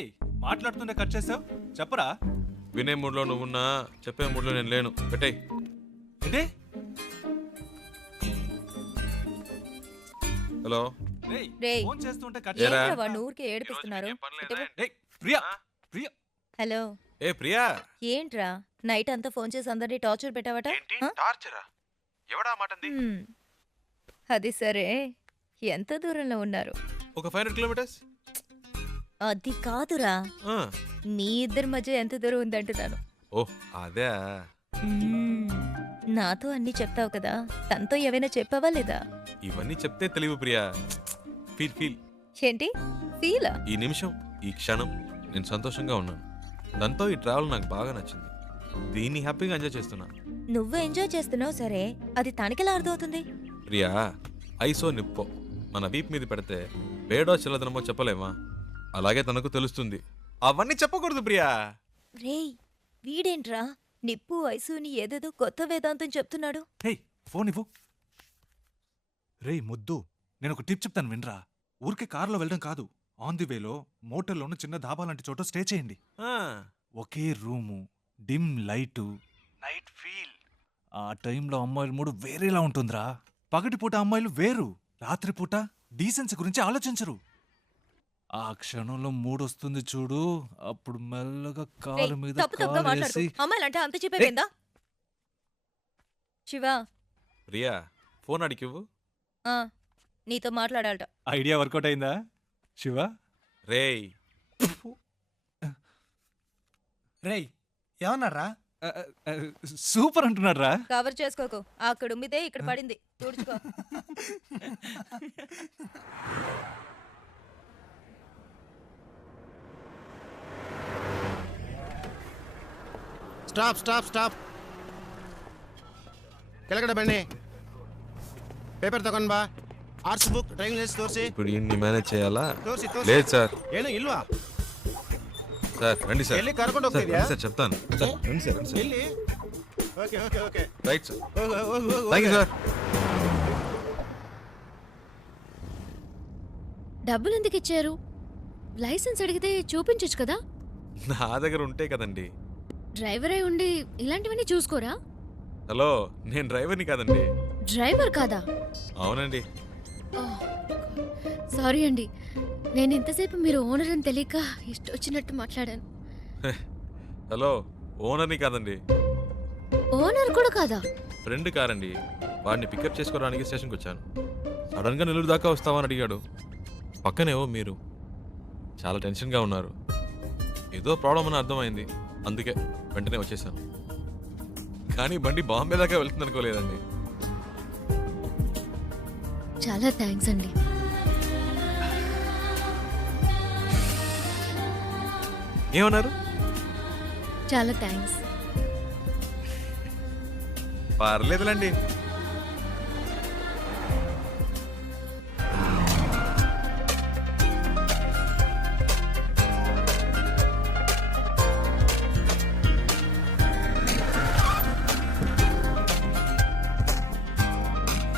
ఏయ్, మాట్లాడుతుంటే కట్ చేసావు చెప్పరా. వినే మూడ్లో నువ్వున్నా చెప్పే మూడ్లో నేను లేను. పెట్టేయ్. ఏంటి? హలో. రేయ్, రేయ్. ఫోన్ చేస్తుంటే కట్ ఏరా? చేసావు. ఏంట్రా వాడిని ఊరికే ఏడిపిస్తున్నారు? ఏయ్, ప్రియా ప్రియా హలో, ఏ ప్రియా. ఏంట్రా నైట్ అంతా ఫోన్ చేసి అందరినీ టార్చర్ పెట్టావట? ఆ? టార్చరా? ఎవడా మాటంది? హ్మ్. అది సరే, ఎంత దూరంలో ఉన్నారు? ఒక 500 కిలోమీటర్స్. అది కాదురా, ఆ. మీ ఇద్దరి మధ్య ఎంత దూరం ఉందంటున్నాను. ఓహ్ అదే. మ్మ్. నాతో అన్ని చెప్తావు కదా, తనతో ఏవైనా చెప్పావా లేదా? ఇవన్నీ చెప్తే తెలివి ప్రియా. Feel feel. ఏంటి ఫీలా? ఈ నిమిషం ఈ క్షణం నేను సంతోషంగా ఉన్నాను. దాంతో ఈ ట్రావెల్ నాకు బాగా నచ్చింది. దీన్ని హ్యాపీగా ఎంజాయ్ చేస్తున్నా. నువ్వు ఎంజాయ్ చేస్తున్నావు సరే, అది తనకెలా అర్థమవుతుంది? ప్రియా, ఐసో నిప్పో మన వీప్ మీద పెడితే వేడో చిల్లదనమో చెప్పలేమా? అలాగే తనకు తెలుస్తుంది. అవన్నీ చెప్పకూడదు ప్రియా. రేయ్, వీడేంట్రా నిప్పు వయసుని ఏదేదో కొత్త వేదాంతం చెప్తున్నాడు. హేయ్, ఫోన్ ఇవ్వు. రేయ్ ముద్దు, నేను ఒక టిప్ చెప్తాను వినరా. ఊరికే కారులో వెళ్ళడం కాదు, ఆన్ ది వేలో మోటల్లోనూ చిన్న ధాబా లాంటి చోట స్టే చేయండి. ఆ, ఒకే room, dim light, night feel. ఆ టైంలో అమ్మాయిల మూడు వేరేలా ఉంటుందిరా. పగటిపూట అమ్మాయిలు వేరు, రాత్రిపూట డీసెన్సీ గురించి ఆలోచించరు. ఆ క్షణంలో మూడొస్తుంది చూడు, అప్పుడు మెల్లగా రేయ్, కాలు మీద తప్పు తప్పుగా కాలు మాట్లాడు. వేసి అమ్మాయిలంటే అంత చెప్పేవేందా? శివ, ప్రియా ఫోన్ అడిగివ్వు. ఆ, నీతో మాట్లాడాలట. ఐడియా వర్కౌట్ అయిందా శివ? రేయ్. రేయ్ ఏమన్నారా? సూపర్ అంటున్నాడు రా. కవర్ చేసుకోకు, అక్కడ ఉమ్మితే ఇక్కడ పడింది, తుడుచుకో. Stop stop stop. ಕೆಳಗಡೆ ಬನ್ನಿ. ಪೇಪರ್ ತಗೊಂಡ್ ಬಾ. ಆರ್ಟ್ಸ್ ಬುಕ್, ಡ್ರೈವಿಂಗ್ ಲೈಸೆನ್ಸ್ ತೋರಿಸಿ. ఇప్పుడు ఇన్ని మేనేజ్ చేయాలా? ತೋರಿಸಿ లేదు సార్. ಏನು ಇಲ್ವಾ? సార్ రండి సార్. ಎಲ್ಲಿ ಕರ್ಕೊಂಡು సార్, ಹೋಗ್ತಿದ್ಯಾ? రండి సార్ చెప్తాను. సార్, రండి సార్, రండి సార్. ಎಲ್ಲಿ? Okay okay okay. Right sir. ಹೋಗು ಹೋಗು ಹೋಗು. Thank you sir. డబ్బులు ఎందుకు ఇచ్చారు? లైసెన్స్ అడిగితే చూపించొచ్చు కదా. నా దగ్గర ఉంటే కదండి. డ్రైవర్ అయి ఉండి ఇలాంటివన్నీ చూసుకోరా? హలో, నేను డ్రైవర్ని కాదండి. డ్రైవర్ కాదా? అవునండి. సారీ అండి, నేను ఇంతసేపు మీరు ఓనర్ అని తెలియక ఇష్టొచ్చినట్టు మాట్లాడాను. హలో, ఓనర్ని కాదండి. ఓనర్ కూడా కాదా? ఫ్రెండ్ కారండి. వాడిని పికప్ చేసుకోవడానికి స్టేషన్కి వచ్చాను. సడన్గా నెల్లూరు దాకా వస్తావని అడిగాడు. పక్కనేవో మీరు చాలా టెన్షన్గా ఉన్నారు. ఏదో ప్రాబ్లం అని అర్థమైంది, అందుకే వెంటనే వచ్చేసాను. కానీ బండి బాంబే దాకా వెళ్తుంది అనుకోలేదండి. చాలా థ్యాంక్స్ అండి. ఏమన్నారు? చాలా థ్యాంక్స్. పర్లేదులండి.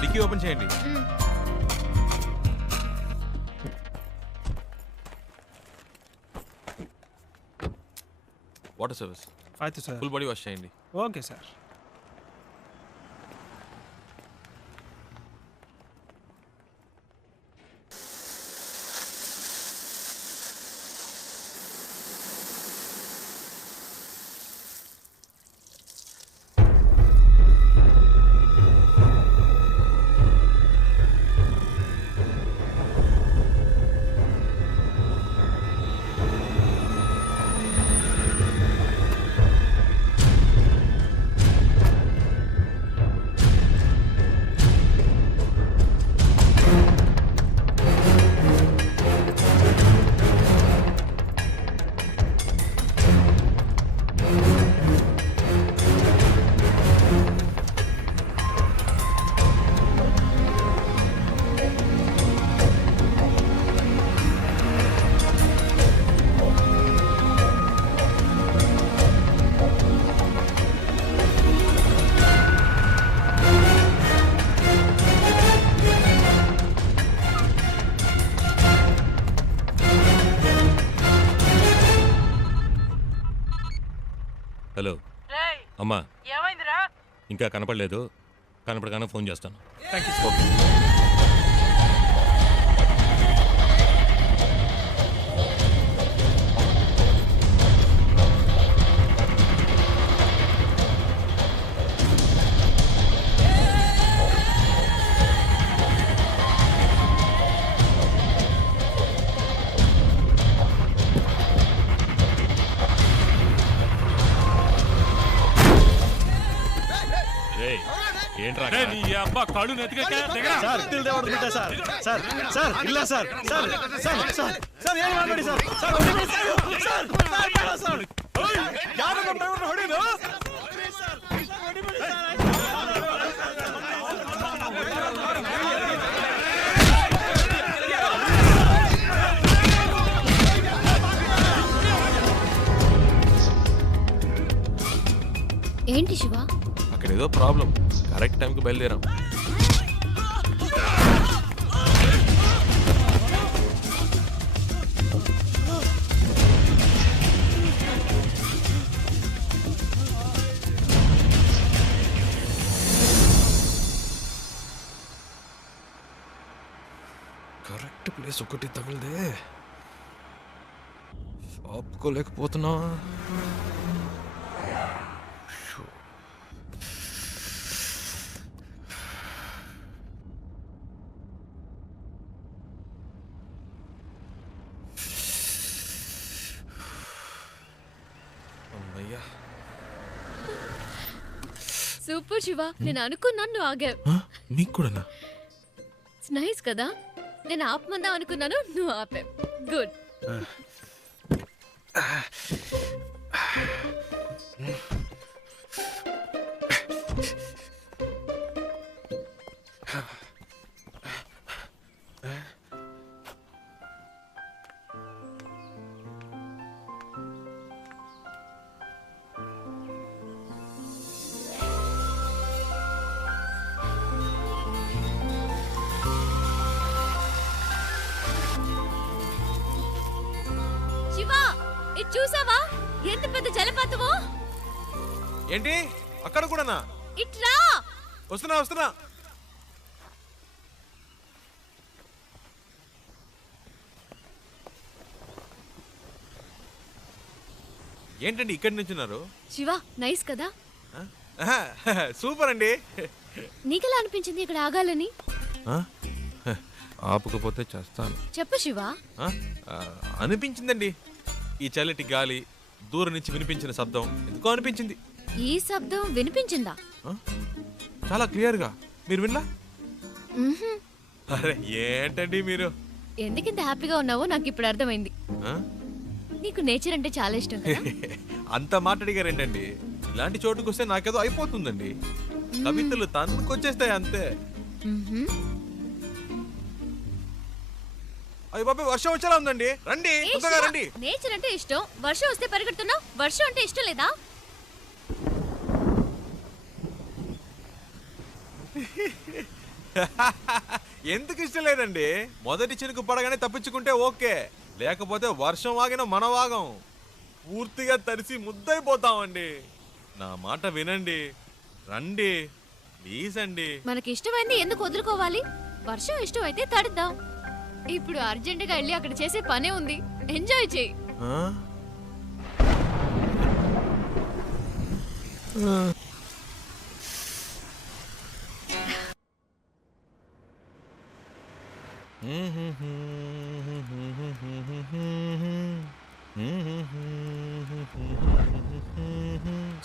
డిక్కీ ఓపెన్ చేయండి. వాటర్ సర్వీస్ ಆಯ್ತು ಸರ್. ఫుల్ బాడీ వాష్ చేయండి. Okay sir. హలో రేయ్ అమ్మా ఏమైందిరా? ఇంకా కనపడలేదు, కనపడగానే ఫోన్ చేస్తాను. రేయ్, ఏంట్రా సార్ ఇల్లు దేవడు బిడ్డ సార్ సార్ సార్ ಇಲ್ಲ sir sir sir sir sir ಏನು ಮಾಡಬೇಡಿ సార్ సార్ ಹೊಡಿಬೇಡಿ సార్ సార్ ಬೇಡ సార్ ಯಾರು ನಮ್ಮ ಡ್ರೈವರ್ ಹೊಡಿದು ఏంటి శివ? అక్కడ ఏదో ప్రాబ్లం. కరెక్ట్ టైంకి బయలుదేరాం. కరెక్ట్ ప్లేస్ ఒకటి తగిలిదే, ఆపుకోలేకపోతున్నా. అమ్మయ్యా. సూపర్ శివ, నేను అనుకున్నాను నువ్వు ఆగావు. నీకు కూడానా? నైస్ కదా, నేను ఆపమందా అనుకున్నాను, నువ్వు ఆపావు. గుడ్. శివ, ఇది చూసావా? ఎంత పెద్ద జలపాతమో. ఏంటి అక్కడ కూడానా? ఇట్రా. వస్తున్నా వస్తున్నా. ఏంటండి ఇక్కడి నుంచున్నారు? శివ, నైస్ కదా. సూపర్ అండి. నీకెలా అనిపించింది ఇక్కడ ఆగాలని? ఆపకపోతే చేస్తాను. చెప్పు శివ. అనిపించిందండి. ఈ చల్లటి గాలి, దూరం నుంచి వినిపించిన శబ్దం ఎందుకో అనిపించింది. ఈ శబ్దం వినిపించిందా? చాలా క్లియర్గా. మీరు వినలా? మ్మ్హ్మ్. అరే ఏంటండి మీరు? ఎందుకింత హ్యాపీగా ఉన్నావో నాకు ఇప్పుడు అర్థమైంది. ఆ? నీకు నేచర్ అంటే చాలా ఇష్టం కదా. అంత మాట్లాడిగారేంటండి? ఇలాంటి చోటుకు వస్తే నాకేదో అయిపోతుందండి. కవితలు తన్నుకొచ్చేస్తాయి అంతే. మ్మ్హ్మ్. అయ్య బాబాయ్, వర్షం వచ్చేలా ఉందండి. రండి, ఏ తొందరగా శివ, రండి. నేచర్ అంటే ఇష్టం, వర్షం వస్తే పరిగెడుతున్నావు. వర్షం అంటే ఇష్టం లేదా? ఎందుకు ఇష్టం లేదండి? మొదటి చినుకు పడగానే తప్పించుకుంటే ఓకే, లేకపోతే వర్షం ఆగిన మన వాగం పూర్తిగా తడిసి ముద్దైపోతామండి. నా మాట వినండి, రండి ప్లీజ్ అండి. మనకి ఇష్టమైంది ఎందుకు వదులుకోవాలి? వర్షం ఇష్టం అయితే తడుద్దాం. ఇప్పుడు అర్జెంటుగా వెళ్ళి అక్కడ చేసే పనే ఉంది. ఎంజాయ్ చేయి. ఆ?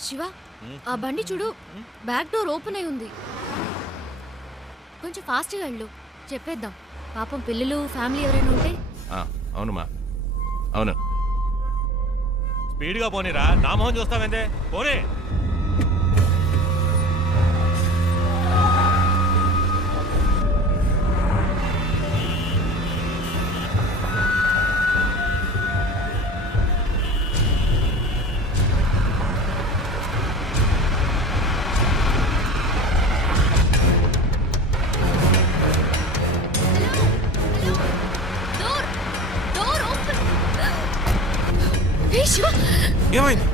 శివ, ఆ బండి చూడు, బ్యాక్ డోర్ ఓపెన్ అయి ఉంది. కొంచెం ఫాస్ట్గా వెళ్ళు, చెప్పేద్దాం. పాపం పిల్లలు, ఫ్యామిలీ ఎవరైనా ఉంటే. అవునమ్మా, అవును. స్పీడ్గా పోనీరా, నా మొహం చూస్తావేందే, పోనీ. శివ, ఏమైంది?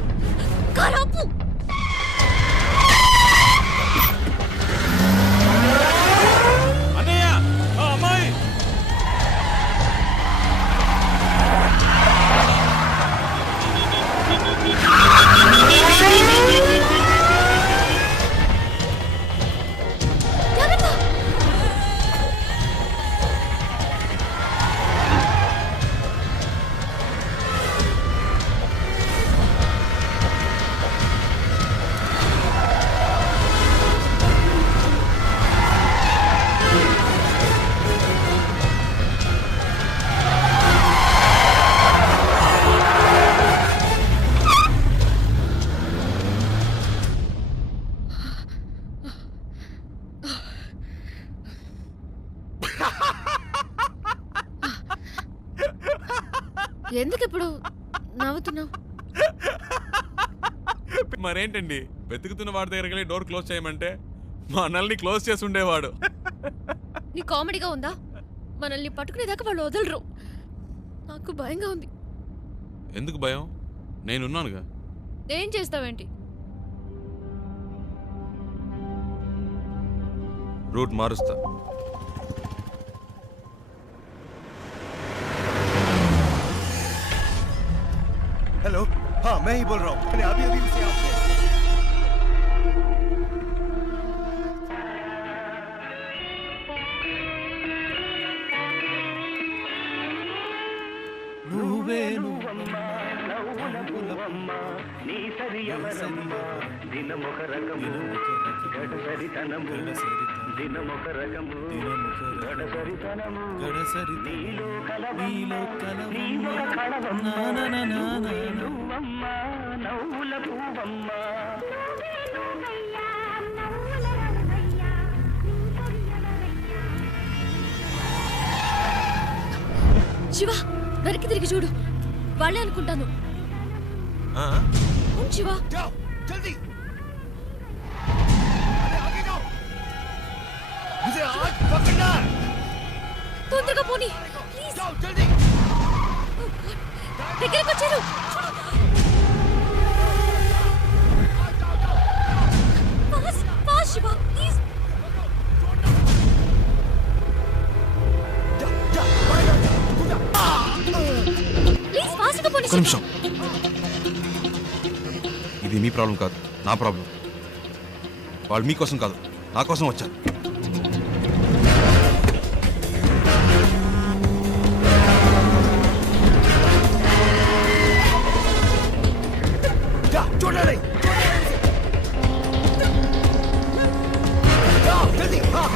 కారాపు. అన్నయ్య ఆ అమ్మాయి జాగ్రత్త. ఎందుకు ఇప్పుడు నవ్వుతున్నావు? మరేంటండి వెతుకుతున్న వాడి దగ్గరికి వెళ్ళి డోర్ క్లోజ్ చేయమంటే మా అన్నల్ని క్లోజ్ చేసి ఉండేవాడు. నీ కామెడీగా ఉందా? మనల్ని పట్టుకునేదాకా వాళ్ళు వదలరు. నాకు భయంగా ఉంది. ఎందుకు భయం? నేనున్నానుగా. ఏం చేస్తావేంటి? రూట్ మారుస్తా. हेलो, हाँ मैं ही बोल रहा हूँ. मैंने अभी अभी उसे आपसे శివ, వెనక్కి తిరిగి చూడు. వాళ్ళే అనుకుంటాను. ఆ? అవును శివ. जाओ जल्दी. आगे जाओ. मुझे आज पकड़ना है. తొందరగా పోనీ ప్లీజ్. जाओ जल्दी. దగ్గరికి వచ్చారు. Fast fast Shiva please. Please ఫాస్ట్గా పోనీ. ఒక్క నిమిషం. ఇది మీ ప్రాబ్లం కాదు, నా ప్రాబ్లం. వాళ్ళు మీకోసం కాదు, నా కోసం వచ్చారు. जा छोड़ना नहीं. जाओ जल्दी. हाँ.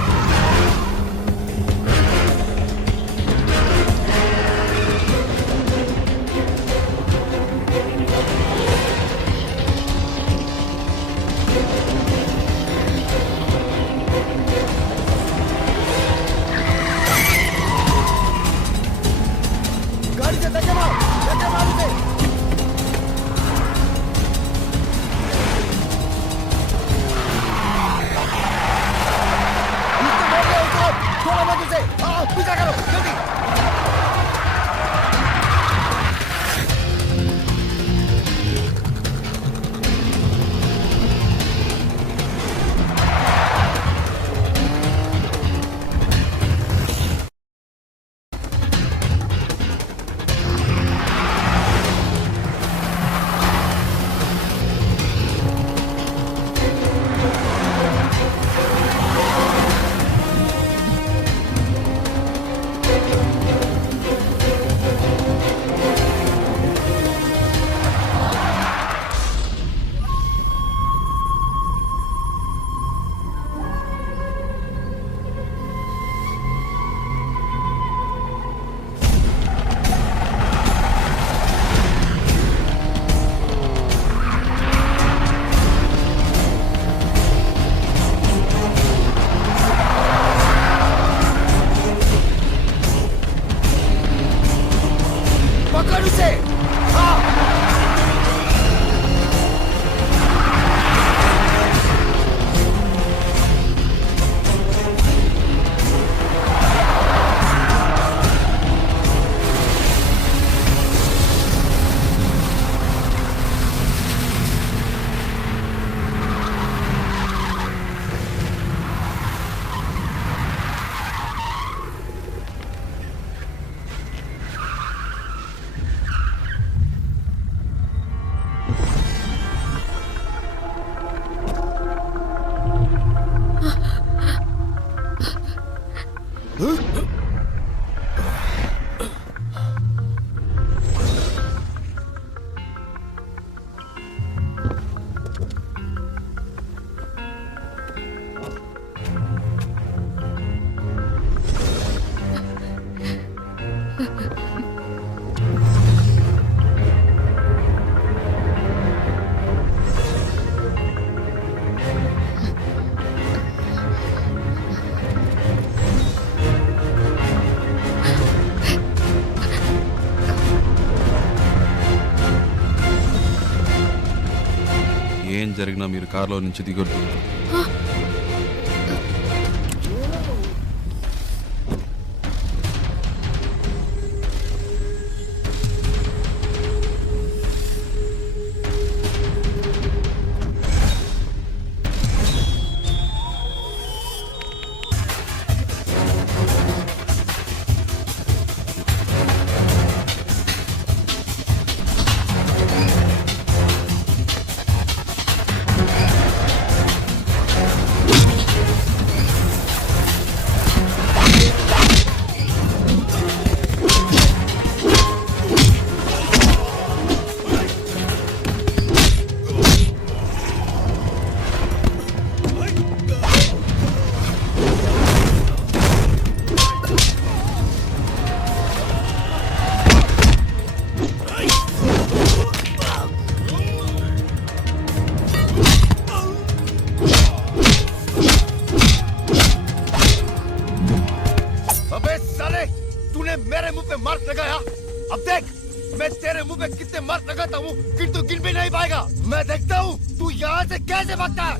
ఏం జరిగినా మీరు కారులో నుంచి దిగొద్దు. अबे साले, तूने मेरे मुंह पे मार्क लगाया। अब देख, मैं तेरे मुंह पे कितने मार्क लगाता हूँ, फिर तू गिन भी नहीं पाएगा। मैं देखता हूँ तू यहाँ से कैसे भागता है।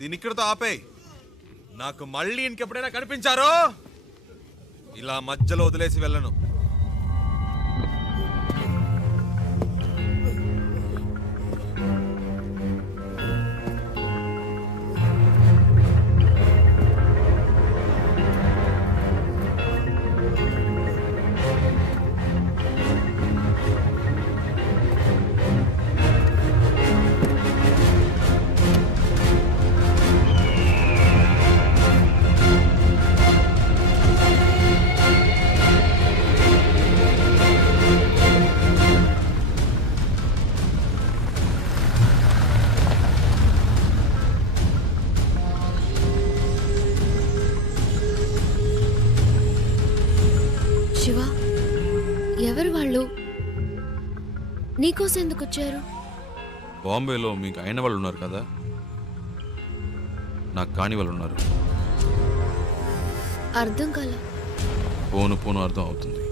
దీని ఇక్కడితో ఆపేయ్. నాకు మళ్ళీ ఇంకెప్పుడైనా కనిపించారో ఇలా మధ్యలో వదిలేసి వెళ్ళను. శివ, ఎవరు వాళ్ళు? నీకోసం ఎందుకు వచ్చారు? బాంబేలో మీకు అయిన వాళ్ళు ఉన్నారు కదా, నాకు కాని వాళ్ళు ఉన్నారు. అర్థం కాల. పోను పోను అర్థం అవుతుంది.